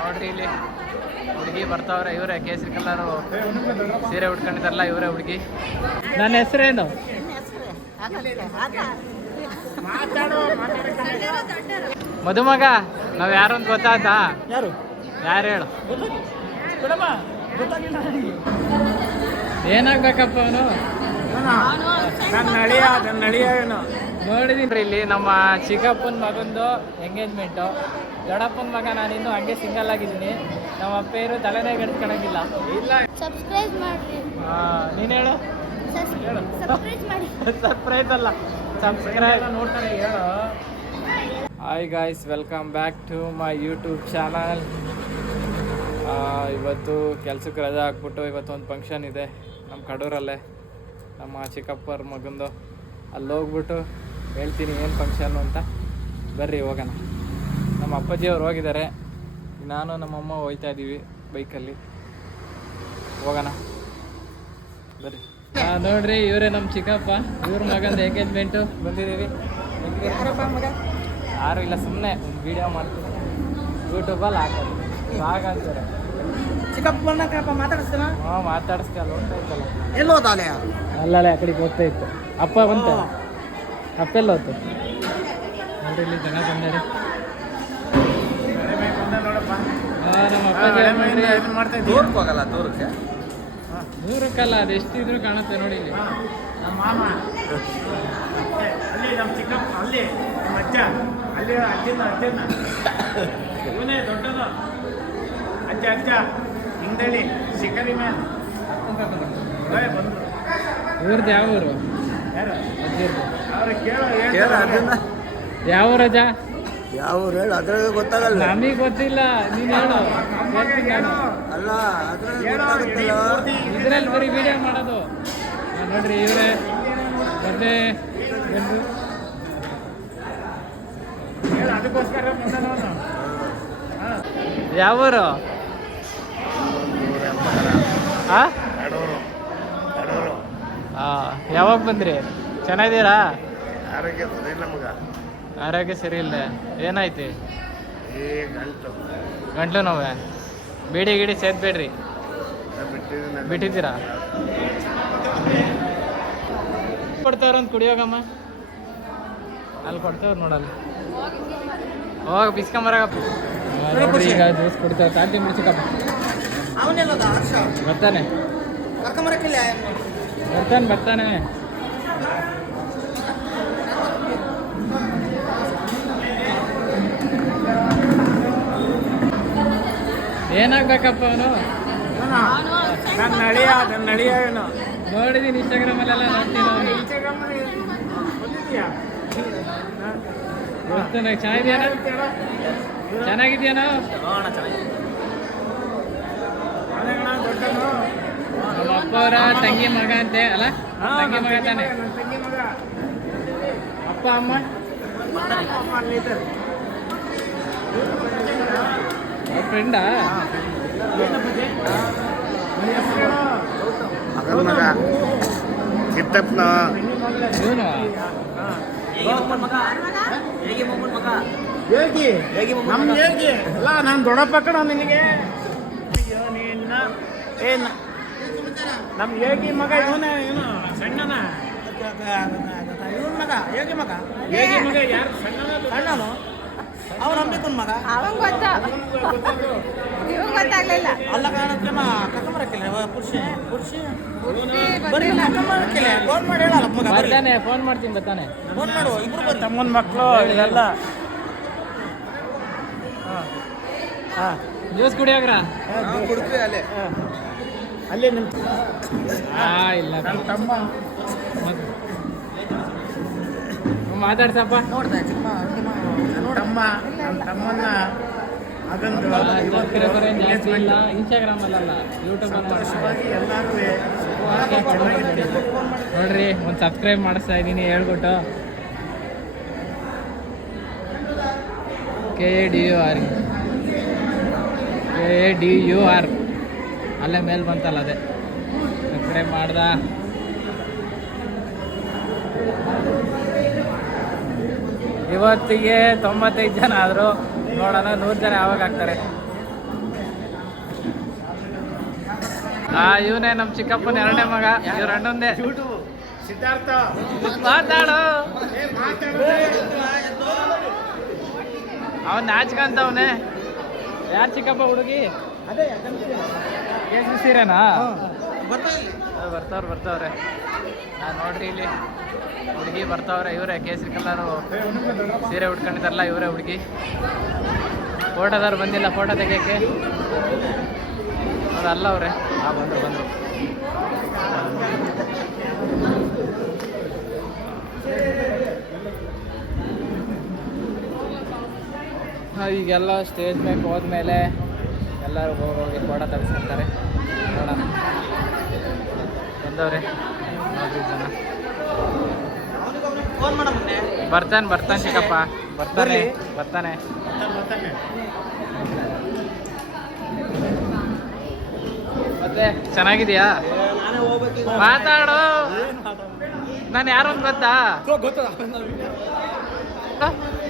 ನೋಡ್ರಿ ಇಲ್ಲಿ ಹುಡುಗಿ ಬರ್ತಾವ್ರೆ. ಇವರೇ ಕೇಸರಿ ಕಲರು ಸೀರೆ ಉಟ್ಕೊಂಡಿದ್ದಾರಲ್ಲ, ಇವರೇ ಹುಡುಗಿ. ನನ್ನ ಹೆಸರೇನು? ಮದುಮಗ, ನಾವ್ ಯಾರು ಅಂತ ಗೊತ್ತಾಯ್ತಾ? ಯಾರು ಹೇಳು. ಏನಾಗ್ಬೇಕಪ್ಪ ಅವನು? ನೋಡಿದೀನಿ ಇಲ್ಲಿ ನಮ್ಮ ಚಿಕ್ಕಪ್ಪನ ಮಗಂದು ಎಂಗೇಜ್ಮೆಂಟು. ದೊಡ್ಡಪ್ಪನ ಮಗ ನಾನಿನ್ನು ಹಂಗೆ ಸಿಂಗಲ್ ಆಗಿದ್ದೀನಿ. ನಮ್ಮ ಅಪ್ಪೇರು ತಲೆನೇ ಕೆಡ್ಸ್ಕೊಳಂಗಿಲ್ಲ. ಇಲ್ಲ ಸಬ್ಸ್ಕ್ರೈಬ್ ಮಾಡಿ. ನೀನು ಹೇಳು. ಸರ್ಪ್ರೈಸ್ ಅಲ್ಲ, ಸಬ್ಸ್ಕ್ರೈಬ್ ನೋಡ್ತಾರೆ ಹೇಳು. Hi guys, welcome back to my YouTube channel. ಇವತ್ತು ಕೆಲ್ಸಕ್ಕೆ ರಜೆ ಹಾಕ್ಬಿಟ್ಟು ಇವತ್ತೊಂದು ಫಂಕ್ಷನ್ ಇದೆ ನಮ್ಮ ಕಡೂರಲ್ಲೇ, ನಮ್ಮ ಚಿಕ್ಕಪ್ಪರ ಮಗಂದು. ಅಲ್ಲಿ ಹೋಗ್ಬಿಟ್ಟು ಹೇಳ್ತೀನಿ ಏನು ಫಂಕ್ಷನ್ನು ಅಂತ. ಬರ್ರಿ ಹೋಗೋಣ. ನಮ್ಮ ಅಪ್ಪಾಜಿಯವ್ರು ಹೋಗಿದ್ದಾರೆ, ನಾನು ನಮ್ಮಮ್ಮ ಹೋಗ್ತಾ ಇದ್ದೀವಿ ಬೈಕಲ್ಲಿ. ಹೋಗೋಣ ಬರ್ರಿ. ನೋಡ್ರಿ, ಇವರೇ ನಮ್ಮ ಚಿಕ್ಕಪ್ಪ. ಇವ್ರ ಮಗಂದು ಎಂಗೇಜ್ಮೆಂಟು ಬಂದಿದ್ದೀವಿ. ಮಗ ಯಾರು ಇಲ್ಲ, ಸುಮ್ಮನೆ ಒಂದು ವೀಡಿಯೋ ಮಾಡ್ತೀನಿ, ಯೂಟ್ಯೂಬಲ್ಲಿ ಹಾಕೋದು. ಹಾಗಂತಾರೆ ಚಿಕ್ಕಪ್ಪ ಮಾತಾಡಿಸ್ತಾನ. ಹಾಂ ಮಾತಾಡಿಸ್ತೆ. ಅಲ್ಲಿ ಹೋಗ್ತಾ ಇತ್ತಲ್ಲ, ಎಲ್ಲಿ ಹೋದಾಲೆ? ಅಲ್ಲೇ ಆ ಕಡೆಗೆ ಹೋಗ್ತಾ ಇತ್ತು. ಅಪ್ಪ ಬಂತ, ಅಪ್ಪೆಲ್ಲ ಹೋಯ್ತು. ನೋಡ್ರಿ ಇಲ್ಲಿ ಜನ ಬಂದಾರೆ. ನಮ್ಮ ಅಪ್ಪಾಜಿ ದೂರಕ್ಕೆ ಹೋಗಲ್ಲ, ದೂರಕ್ಕೆ ದೂರಕ್ಕಲ್ಲ, ಅದು ಎಷ್ಟಿದ್ರು ಕಾಣುತ್ತೆ ನೋಡಿ ಇಲ್ಲಿ. ನಮ್ಮ ಮಾಮ ಅಲ್ಲಿ, ನಮ್ಮ ಚಿಕ್ಕಪ್ಪ ಅಲ್ಲಿ, ನಮ್ಮ ಅಜ್ಜ ಅಲ್ಲಿ, ಅಜ್ಜನ ಇವನೇ ದೊಡ್ಡದು ಅಜ್ಜ ಹಿಂದಳಿ ಶಿಖರಿ ಮೇಲೆ ಬಂದರು. ಇವ್ರದ್ದು ಯಾವ ಊರು? ಯಾರು ಅಜ್ಜಿರ್ದು ಅವ್ರಿಗೆ ಕೇಳೋ ಯಾವ ಊರು ಅಜ್ಜ? ಯಾವ ಊರು ಹೇಳು, ಅದ್ರಾಗ ಗೊತ್ತಾಗಲ್ಲ. ನಮಗೆ ಗೊತ್ತಿಲ್ಲ, ನೀನು ಹೇಳು. ಅಲ್ಲ, ಇದ್ರಲ್ಲಿ ಬರೀ ವಿಡಿಯೋ ಮಾಡೋದು. ನೋಡ್ರಿ ಇವರೇ ಮತ್ತೆ ಅದಕ್ಕೋಸ್ಕರ ಯಾವ ಊರು? ಹಾಂ, ಯಾವಾಗ ಬಂದ್ರಿ? ಚೆನ್ನಾಗಿದ್ದೀರಾ? ಆರೋಗ್ಯ ನಮಗ ಆರೋಗ್ಯ ಸರಿ ಇಲ್ಲ. ಏನಾಯ್ತು? ಗಂಟ್ಲು ನೋವೆ? ಬೀಡಿ ಗಿಡಿ ಸೇದ್ಬೇಡ್ರಿ. ಬಿಟ್ಟಿದ್ದೀರಾ? ಕೊಡ್ತಾವ್ರಂತ ಕುಡಿಯೋಗಮ್ಮ. ಅಲ್ಲಿ ಕೊಡ್ತೇವ್ರು ನೋಡಲ್ಲ. ಹೋಗ ಬಿಸ್ಕೊಂಬರಾಗಪ್ಪ. ಈಗ ಜ್ಯೂಸ್ ಕುಡಿತಾವ. ತಾಂತಿ ಮುಡ್ಸಿಕಪ್ಪ. ಬರ್ತಾನೆ ಬರ್ತಾನೆ. ಏನಾಗ್ಬೇಕಪ್ಪ ಅವನು? ನೋಡಿದೀನಿ ಇನ್ಸ್ಟಾಗ್ರಾಮಲ್ಲೆಲ್ಲ ನೋಡ್ತೀನಿ. ಚೆನ್ನಾಗಿದ್ಯಾನ? ನಮ್ಮ ಅಪ್ಪ ಅವರ ತಂಗಿ ಮಗ ಅಂತೆ ಅಲ್ಲ? ತಂಗಿ ಮಗ ತಾನೆ? ಅಪ್ಪ ಅಮ್ಮ ಫ್ರೆಂಡಾ? ಕಿತ್ತಪ್ಪನ ಇವನು ಅಲ್ಲ, ನಾನು ದೊಡ್ಡಪ್ಪ ಕಣ ನಿನಗೆ. ಏನು ನಮ್ಮ ಯೋಗಿ ಮಗ ಇವನ, ಏನು ಸಣ್ಣನ? ಇವನ್ ಮಗ ಯೋಗಿ ಮಗ ಯಾರು? ಸಣ್ಣನು ಅವ್ರು ಅಂಬೇಕನ್ ಮಗ. ಗೊತ್ತಾಗ್ಲಿಲ್ಲ. ಅಲ್ಲ ಕಾಣಕ್ಕೆಲ್ಲ ಕರ್ಕೊಂಬರಕ್ಕಿಲ್ಲ ಪುರುಷಿ ಬರೀ ಕರ್ಕೊಂಬರಕ್ಕಿಲ್ಲ. ಫೋನ್ ಮಾಡಿ ಹೇಳಲ್ಲ ಮಗ. ಬರ್ತಾನೆ, ಫೋನ್ ಮಾಡ್ತೀನಿ, ಬರ್ತಾನೆ. ಫೋನ್ ಮಾಡು. ಇಬ್ರು ತಮ್ಮನ ಮಕ್ಕಳು ಇದೆಲ್ಲ. ಹಾಂ, ಜ್ಯೂಸ್ ಕುಡಿಯೋಗ್ರ? ಕುಡಿದ್ವಿ ಅಲ್ಲೇ. ಅಲ್ಲೇ ನಿಮ್ಮ ಇಲ್ಲ ನನ್ನ ತಮ್ಮ ಮಾತಾಡ್ಸಪ್ಪ. ನೋಡ್ದೆ ನನ್ನ ತಮ್ಮನ ಮಗಂದು ಜಾಸ್ತಿ ಇಲ್ಲ. ಇನ್ಸ್ಟಾಗ್ರಾಮಲ್ಲ, ಯೂಟ್ಯೂಬಲ್ಲಿ ಎಲ್ಲರೂ ನೋಡ್ರಿ. ಒಂದು ಸಬ್ಸ್ಕ್ರೈಬ್ ಮಾಡಿಸ್ತಾ ಇದ್ದೀನಿ ಹೇಳ್ಬಿಟ್ಟು. KADUR ಅಲ್ಲೇ ಮೇಲೆ ಬಂತಲ್ಲ, ಅದೇ ಸಬ್ಸ್ಕ್ರೈಬ್ ಮಾಡ್ದ. ಇವತ್ತಿಗೆ 95 ಜನ ಆದರು. ನೋಡೋಣ 100 ಜನ ಯಾವಾಗ ಆಗ್ತಾರೆ. ಇವನೇ ನಮ್ಮ ಚಿಕ್ಕಪ್ಪನ ಎರಡನೇ ಮಗ, ಇವ್ರ ಅಣ್ಣಂದೇ. ಸಿದ್ಧಾರ್ಥ ಮಾತಾಡು. ಅವನ್ ನಾಚ್ಕಂತವನೆ. ಯಾರು ಚಿಕ್ಕಪ್ಪ ಹುಡುಗಿ? ಅದೇ ಕೇಸರಿ ಸೀರೆನಾ? ಗೊತ್ತಾಗಿಲ್ಲ. ಬರ್ತಾವ್ರೆ. ನೋಡ್ರಿ ಇಲ್ಲಿ ಹುಡುಗಿ ಬರ್ತಾವ್ರೆ. ಇವರೇ ಕೇಸರಿ ಕಲರು ಸೀರೆ ಉಟ್ಕೊಂಡಿದ್ದಾರಲ್ಲ, ಇವರೇ ಹುಡುಗಿ. ಫೋಟೋದವ್ರು ಬಂದಿಲ್ಲ ಫೋಟೋ ತೆಗಿಯೋಕ್ಕೆ. ಅವ್ರು ಅಲ್ಲ ಅವ್ರೆ. ಬಂದರು. ಈಗೆಲ್ಲ ಸ್ಟೇಜ್ ಮೇಲೆ ಹೋದ್ಮೇಲೆ ಎಲ್ಲರೂ ಹೋಗಿ ಫೋಟೋ ತೆಗೆಸ್ಕೊಂತಾರೆ. ನೋಡೋಣ ಬಂದವ್ರೆ ನೋಡ್ರಿ ಜನ. ಫೋನ್ ಮಾಡ ಮೊನ್ನೆ ಬರ್ತಾನೆ ಚಿಕ್ಕಪ್ಪ ಬರ್ತಾನೆ. ಮತ್ತೆ ಚೆನ್ನಾಗಿದೆಯಾ? ನಾನೇ ಹೋಗ್ಬೇಕು. ಮಾತಾಡು. ನಾನು ಯಾರು ಅಂತ ಗೊತ್ತಾ?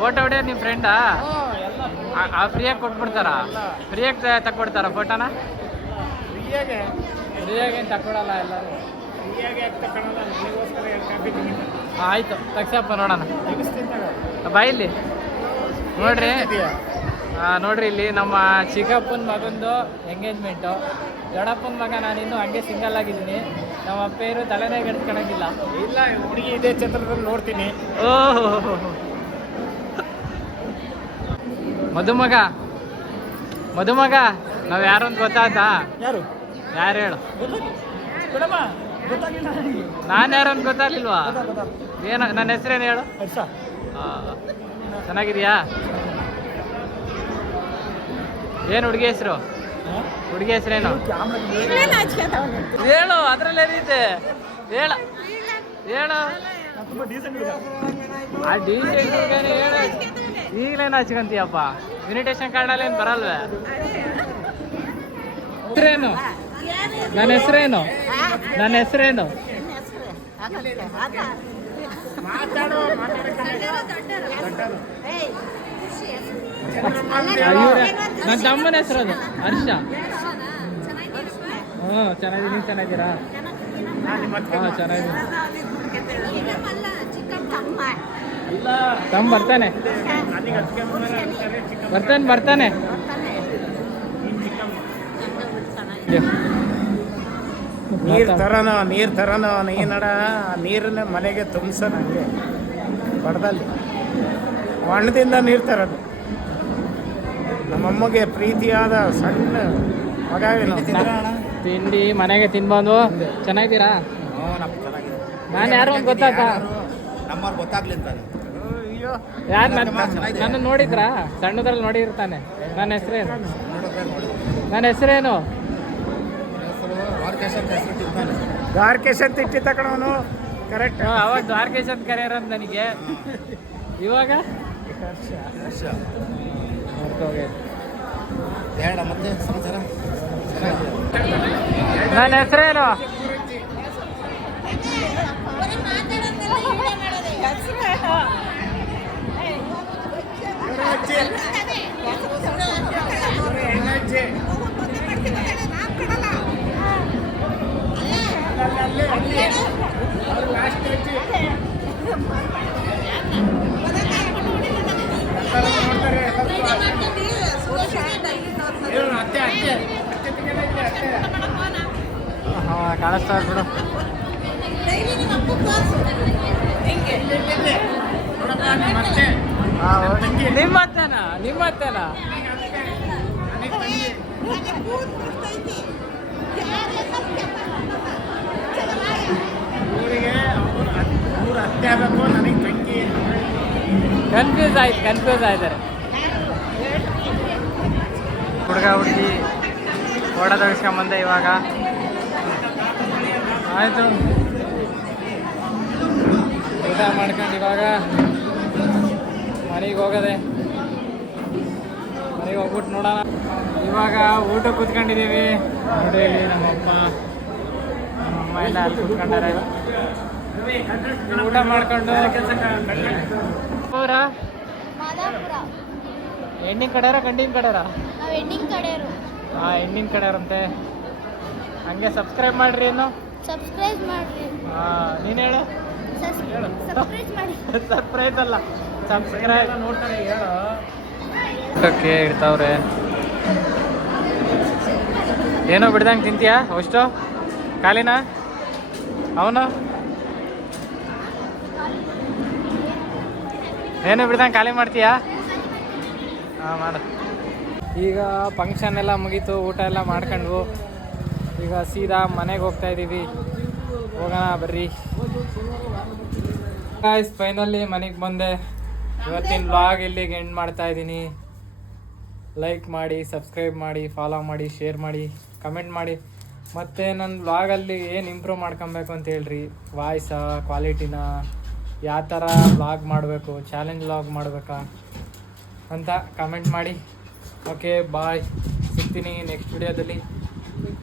ಫೋಟೋ ಹೊಡಿಯೋದು ನಿಮ್ಮ ಫ್ರೆಂಡಾ? ಫ್ರೀಯಾಗಿ ಕೊಟ್ಬಿಡ್ತಾರಾ? ಫ್ರೀಯಾಗಿ ತಕ್ಕೊಡ್ತಾರ ಫೋಟೋನ? ಫ್ರೀಯಾಗಿ ತಕ್ಕೊಡಲ್ಲ ಎಲ್ಲರೂ. ಆಯ್ತು ತಗ್ಸಪ್ಪ ನೋಡೋಣ. ಬಾ ಇಲ್ಲಿ ನೋಡ್ರಿ ಇಲ್ಲಿ ನಮ್ಮ ಚಿಕ್ಕಪ್ಪನ ಮಗಂದು ಎಂಗೇಜ್ಮೆಂಟು. ದೊಡ್ಡಪ್ಪನ ಮಗ ನಾನಿನ್ನು ಹಂಗೆ ಸಿಂಗಲ್ ಆಗಿದ್ದೀನಿ. ನಮ್ಮ ಅಪ್ಪೇರು ತಲೆನೇ ಕೆಡ್ಸ್ಕೊಳಂಗಿಲ್ಲ. ಇಲ್ಲ ಹುಡುಗಿ ಇದೇ ಚಿತ್ರದಲ್ಲಿ ನೋಡ್ತೀನಿ. ಓಹೋ ಮದುಮಗ ನಾವ್ ಯಾರು ಅಂತ ಗೊತ್ತಾಯ್ತಾ? ಯಾರು ಹೇಳು? ಬಿಡಮ್ಮ, ಗೊತ್ತಾಗಿಲ್ಲ ನನಗೆ. ನಾನು ಯಾರು ಅಂತ ಗೊತ್ತಾಗ್ಲಿಲ್ವಾ? ಏನು ನನ್ನ ಹೆಸರೇನು ಹೇಳು? ಹರ್ಷ. ಚೆನ್ನಾಗಿದೆಯಾ? ಏನು ಹುಡುಗಿ ಹೆಸರು? ಹುಡುಗಿ ಹೆಸರೇನು ಹೇಳು? ಅದ್ರಲ್ಲೇನಿದೆ ಹೇಳು. ಆ ಡೀಸೆಂಟ್ ಹುಡುಗನೇ ಹೇಳು. ಈಗಲೇನು ಹಚ್ಕೊಂತೀಯಪ್ಪ? ಇನ್ವಿಟೇಷನ್ ಕಾರ್ಡಲ್ಲಿ ಏನು ಬರಲ್ವೇ? ಹೆಸರೇನು? ನನ್ನ ಹೆಸರೇನು? ನನ್ನ ತಮ್ಮನ ಹೆಸರು ಅದು ಹರ್ಷ. ಚೆನ್ನಾಗಿ ನೀವು ಚೆನ್ನಾಗಿದ್ದೀರಾ? ಚೆನ್ನಾಗಿ. ತಮ್ಮ ಬರ್ತಾನೆ. ನೀರು ತರನ ನೀನಡ ನೀರನ್ನ ಮನೆಗೆ ತುಂಬಿಸ ನನಗೆ ಬಡದಲ್ಲಿ ಹೊಣ್ಣದಿಂದ ನೀರು ತರೋದು. ನಮ್ಮಮ್ಮಗೆ ಪ್ರೀತಿಯಾದ ಸಣ್ಣ ಮಗ ತಿಂಡಿ ಮನೆಗೆ ತಿನ್ಬಂದು. ಚೆನ್ನಾಗಿದ್ದೀರಾ? ನಾನು ಯಾರು ಅಂತ ಗೊತ್ತಾಯ್ತಾ? ನಮ್ಮವ್ರು ಗೊತ್ತಾಗ್ಲಿ ಅಂತ. ಯಾರು ನನ್ನ ನೋಡಿದ್ರಾ? ಸಣ್ಣದ್ರಲ್ಲಿ ನೋಡಿರ್ತಾನೆ. ನನ್ನ ಹೆಸರೇನು? ದ್ವಾರಕೇಶ್ ಅಂತ ಇಟ್ಟಿ ತಗೊಳವನು. ಕರೆಕ್ಟ್. ಅವಾಗ ದ್ವಾರಕೇಶ್ ಅಂತ ಕರೆಯೋದು ನನಗೆ. ಇವಾಗ ಮತ್ತೆ ಸಮಾಚಾರ. ನನ್ನ ಹೆಸರೇನು? ಕಾಣಿಸ್ತಾ ಬಿಡು. ನಿಮ್ಮತ್ತೇನಾ? ಕನ್ಫ್ಯೂಸ್ ಆಯ್ತಾರೆ ಹುಡುಗ ಹುಡುಗಿ. ಫೋಟೋ ತೆಗೆಸ್ಕೊಂಬಂದೆ ಇವಾಗ. ಆಯಿತು ಊಟ ಮಾಡ್ಕೊಂಡು ಇವಾಗ ಮನೆಗೆ ಹೋಗೋದೆ. ಮನೆಗೆ ಹೋಗ್ಬಿಟ್ಟು ನೋಡೋಣ. ಇವಾಗ ಊಟ ಕೂತ್ಕೊಂಡಿದ್ದೀವಿ ನೋಡ್ರಿ. ಇಲ್ಲಿ ನಮ್ಮಪ್ಪ ನಮ್ಮಮ್ಮ ಎಲ್ಲ ಅಲ್ಲಿ ಕೂತ್ಕೊಂಡಾರೆ. ಊಟ ಮಾಡ್ಕೊಂಡು ಅವರ ಹೆಣ್ಣಿನ ಕಡೆಯರ ಗಂಡಿನ ಕಡೆಯರ? ಹೆಣ್ಣಿನ ಕಡೆಯರು. ಹೆಣ್ಣಿನ ಕಡೆಯರಂತೆ. ಹಂಗೆ ಸಬ್ಸ್ಕ್ರೈಬ್ ಮಾಡ್ರಿ ಏನು ಸಬ್ಸ್ಕ್ರೈಬ್ ಮಾಡ್ರಿ ನೀನು ಹೇಳು ಸಬ್ಸ್ಕ್ರೈಬ್ ಮಾಡಿ ಸರ್ಪ್ರೈಸ್ ಅಲ್ಲ ಸಬ್ಸ್ಕ್ರೈಬ್ ನೋಡ್ತಾರೆ ಹೇಳು ಊಟಕ್ಕೆ ಇಡ್ತಾವ್ರೆ ಏನೋ ಬಿಡ್ದಂಗೆ ತಿಂತೀಯಾ ಅಷ್ಟು ಖಾಲಿನಾ ಅವನು ಏನೋ ಬಿಡ್ದಂಗೆ ಖಾಲಿ ಮಾಡ್ತೀಯಾ ಹಾಂ ಮಾಡು ಈಗ ಫಂಕ್ಷನ್ ಎಲ್ಲ ಮುಗೀತು ಊಟ ಎಲ್ಲ ಮಾಡ್ಕೊಂಡ್ವು ಈಗ ಸೀದಾ ಮನೆಗೆ ಹೋಗ್ತಾ ಇದ್ದೀವಿ ಹೋಗೋಣ ಬರ್ರಿ ಗಾಯ್ಸ್ ಫೈನಲಿ ಮನೆಗೆ ಬಂದೆ ಇವತ್ತಿನ ವ್ಲಾಗ್ ಇಲ್ಲಿಗೆ ಎಂಡ್ ಮಾಡ್ತಾ ಇದ್ದೀನಿ ಲೈಕ್ ಮಾಡಿ ಸಬ್ಸ್ಕ್ರೈಬ್ ಮಾಡಿ ಫಾಲೋ ಮಾಡಿ ಶೇರ್ ಮಾಡಿ ಕಮೆಂಟ್ ಮಾಡಿ ಮತ್ತು ನನ್ನ ವ್ಲಾಗಲ್ಲಿ ಏನು ಇಂಪ್ರೂವ್ ಮಾಡ್ಕೊಬೇಕು ಅಂತ ಹೇಳ್ರಿ ವಾಯ್ಸ ಕ್ವಾಲಿಟಿನ ಯಾವ ಥರ ವ್ಲಾಗ್ ಮಾಡಬೇಕು ಚಾಲೆಂಜ್ ವ್ಲಾಗ್ ಮಾಡಬೇಕಾ ಅಂತ ಕಮೆಂಟ್ ಮಾಡಿ ಓಕೆ ಬಾಯ್ ಸಿಗ್ತೀನಿ ನೆಕ್ಸ್ಟ್ ವಿಡಿಯೋದಲ್ಲಿ